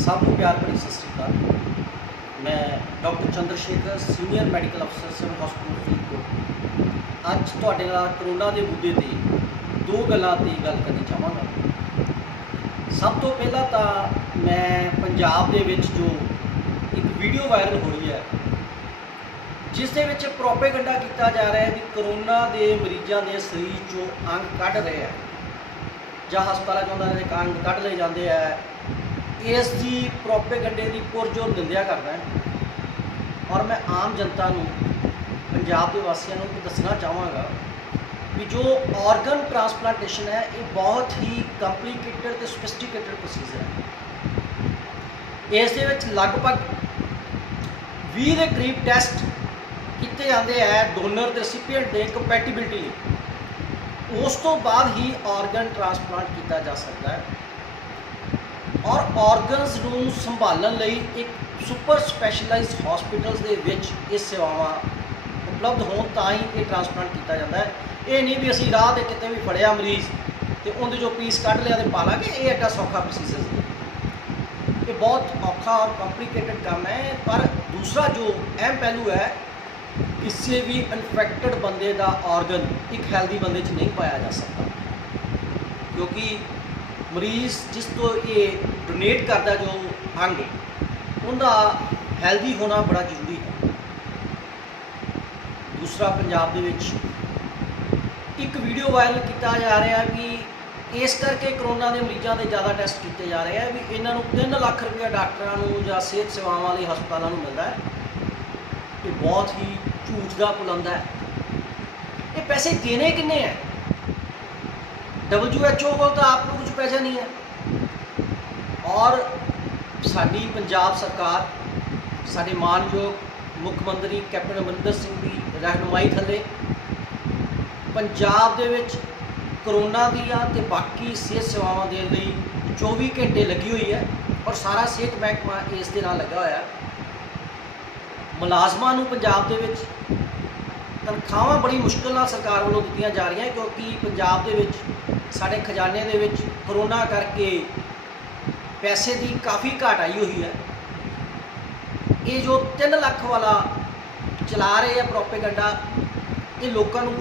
ਸਭ ਨੂੰ ਪਿਆਰ ਭਰੀ ਸਤਿ ਸ੍ਰੀ ਅਕਾਲ। ਮੈਂ doctor Chandra Shekhar senior medical ਅਫਸਰ, ਸਿਵਲ ਹਸਪੀਟਲ ਫਰੀਦਕੋਟ। ਅੱਜ ਤੁਹਾਡੇ ਨਾਲ ਕਰੋਨਾ ਦੇ ਮੁੱਦੇ ਤੇ ਦੋ ਗੱਲਾਂ ਤੇ ਗੱਲ ਕਰਨੀ ਚਾਹਾਂਗਾ। ਸਭ ਤੋਂ ਪਹਿਲਾਂ ਤਾਂ ਮੈਂ ਪੰਜਾਬ ਦੇ ਵਿੱਚ ਜੋ ਇੱਕ ਵੀਡੀਓ ਵਾਇਰਲ ਹੋਈ ਹੈ, ਜਿਸ ਦੇ ਵਿੱਚ ਪ੍ਰੋਪੇਗੈਂਡਾ ਕੀਤਾ ਜਾ ਰਿਹਾ ਹੈ ਵੀ ਕਰੋਨਾ ਦੇ ਮਰੀਜ਼ਾਂ ਦੇ ਸਰੀਰ ਚੋਂ ਅੰਗ ਕੱਢ ਰਹੇ ਆ ਜਾਂ ਹਸਪਤਾਲਾਂ 'ਚ ਉਹਨਾਂ ਦੇ ਅੰਗ ਕੱਢ ਲਏ ਜਾਂਦੇ ਆ ਇਸ ਦੀ ਪ੍ਰੋਪੇਗੈਂਡੇ ਦੀ ਪੁਰਜੋਰ ਨਿੰਦਿਆ ਕਰਦਾ ਹੈ। ਔਰ ਮੈਂ ਆਮ ਜਨਤਾ ਨੂੰ, ਪੰਜਾਬ ਦੇ ਵਾਸੀਆਂ ਨੂੰ ਇਹ ਦੱਸਣਾ ਚਾਹਾਂਗਾ ਵੀ ਜੋ ਆਰਗਨ ਟ੍ਰਾਂਸਪਲਾਂਟੇਸ਼ਨ ਹੈ, ਇਹ ਬਹੁਤ ਹੀ ਕੰਪਲਿਕੇਟਡ ਤੇ ਸੋਫਿਸਟੀਕੇਟਡ ਪ੍ਰੋਸੀਜਰ ਹੈ। ਇਸ ਦੇ ਵਿੱਚ ਲਗਭਗ 20 ਦੇ ਕਰੀਬ ਟੈਸਟ ਕੀਤੇ ਜਾਂਦੇ ਹੈ ਡੋਨਰ ਤੇ ਰੈਸਿਪੀਐਂਟ ਦੇ ਕੰਪੈਟੀਬਿਲਟੀ ਲਈ। ਉਸ ਤੋਂ ਬਾਅਦ ਹੀ ਆਰਗਨ ਟ੍ਰਾਂਸਪਲਾਂਟ ਕੀਤਾ ਜਾ ਸਕਦਾ ਹੈ। ਆਰਗਨਸ ਨੂੰ ਸੰਭਾਲਣ ਲਈ ਇੱਕ ਸੁਪਰ ਸਪੈਸ਼ਲਾਈਜ਼ਡ ਹਸਪੀਟਲਸ ਦੇ ਵਿੱਚ ਇਹ ਸੇਵਾਵਾਂ ਉਪਲਬਧ ਹੋਣ ਤਾਂ ਹੀ ਇਹ ਟ੍ਰਾਂਸਪਲਾਂਟ ਕੀਤਾ ਜਾਂਦਾ ਹੈ। ਇਹ ਨਹੀਂ ਵੀ ਅਸੀਂ ਰਾਹ ਦੇ ਕਿਤੇ ਵੀ ਫੜਿਆ ਮਰੀਜ਼ ਤੇ ਉਹਦੇ ਜੋ ਪੀਸ ਕੱਢ ਲਿਆ ਤੇ ਪਾ ਲਾਂਗੇ ਇਹ ਐਡਾ ਸੌਖਾ ਪ੍ਰੋਸੀਜਰ ਨਹੀਂ। ਇਹ ਬਹੁਤ ਔਖਾ ਔਰ ਕੰਪਲਿਕੇਟਡ ਕੰਮ ਹੈ, ਪਰ ਦੂਸਰਾ ਜੋ ਅਹਿਮ ਪਹਿਲੂ ਹੈ, ਕਿਸੇ ਵੀ ਇਨਫੈਕਟਡ ਬੰਦੇ ਦਾ ਆਰਗਨ ਇੱਕ ਹੈਲਦੀ ਬੰਦੇ 'ਚ ਨਹੀਂ ਪਾਇਆ ਜਾ ਸਕਦਾ। ਕਿਉਂਕਿ ਮਰੀਜ਼ ਜਿਸ ਤੋਂ ਇਹ ਡੋਨੇਟ ਕਰਦਾ ਜੋ ਅੰਗ ਉਹਦਾ ਹੈਲਦੀ ਹੋਣਾ ਬੜਾ ਜ਼ਰੂਰੀ ਹੈ। ਦੂਸਰਾ, ਪੰਜਾਬ ਦੇ ਵਿੱਚ ਇੱਕ ਵੀਡੀਓ ਵਾਇਰਲ ਕੀਤਾ ਜਾ ਰਿਹਾ ਵੀ ਇਸ ਕਰਕੇ ਕਰੋਨਾ ਦੇ ਮਰੀਜ਼ਾਂ ਦੇ ਜ਼ਿਆਦਾ ਟੈਸਟ ਕੀਤੇ ਜਾ ਰਹੇ ਆ ਵੀ ਇਹਨਾਂ ਨੂੰ 3 ਲੱਖ ਰੁਪਏ ਡਾਕਟਰਾਂ ਨੂੰ ਜਾਂ ਸਿਹਤ ਸੇਵਾਵਾਂ ਲਈ ਹਸਪਤਾਲਾਂ ਨੂੰ ਮਿਲਦਾ ਹੈ। ਇਹ ਬਹੁਤ ਹੀ ਝੂਠ ਦਾ ਪੁਲੰਦਾ ਹੈ। ਇਹ ਪੈਸੇ ਦੇਣੇ ਕਿੰਨੇ ਹੈ? WHO ਕੋਲ ਤਾਂ ਆਪ ਨੂੰ ਕੁਝ ਪੈਸਾ ਨਹੀਂ ਹੈ। ਔਰ ਸਾਡੀ ਪੰਜਾਬ ਸਰਕਾਰ, ਸਾਡੇ ਮਾਨਯੋਗ ਮੁੱਖ ਮੰਤਰੀ ਕੈਪਟਨ ਅਮਰਿੰਦਰ ਸਿੰਘ ਦੀ ਰਹਿਨੁਮਾਈ ਥੱਲੇ ਪੰਜਾਬ ਦੇ ਵਿੱਚ ਕਰੋਨਾ ਦੀਆਂ ਤੇ ਬਾਕੀ ਸਿਹਤ ਸੇਵਾਵਾਂ ਦੇਣ ਲਈ 24 ਘੰਟੇ ਲੱਗੀ ਹੋਈ ਹੈ ਔਰ ਸਾਰਾ ਸਿਹਤ ਮਹਿਕਮਾ ਇਸ ਦੇ ਨਾਲ ਲੱਗਾ ਹੋਇਆ ਮੁਲਾਜ਼ਮਾਂ ਨੂੰ ਪੰਜਾਬ ਦੇ ਵਿੱਚ ਤਨਖਾਹਾਂ ਬੜੀ ਮੁਸ਼ਕਲ ਨਾਲ ਸਰਕਾਰ ਵੱਲੋਂ ਦਿੱਤੀਆਂ ਜਾ ਰਹੀਆਂ ਕਿਉਂਕਿ ਪੰਜਾਬ ਦੇ ਵਿੱਚ ਸਾਡੇ ਖਜ਼ਾਨੇ ਦੇ ਵਿੱਚ ਕਰੋਨਾ ਕਰਕੇ ਪੈਸੇ ਦੀ ਕਾਫੀ ਘਾਟ ਆਈ ਹੋਈ ਹੈ। ਇਹ ਜੋ 3 ਲੱਖ ਵਾਲਾ ਚਲਾ ਰਹੇ ਆ ਪ੍ਰੋਪੇਗੈਂਡਾ ਇਹ ਲੋਕਾਂ ਨੂੰ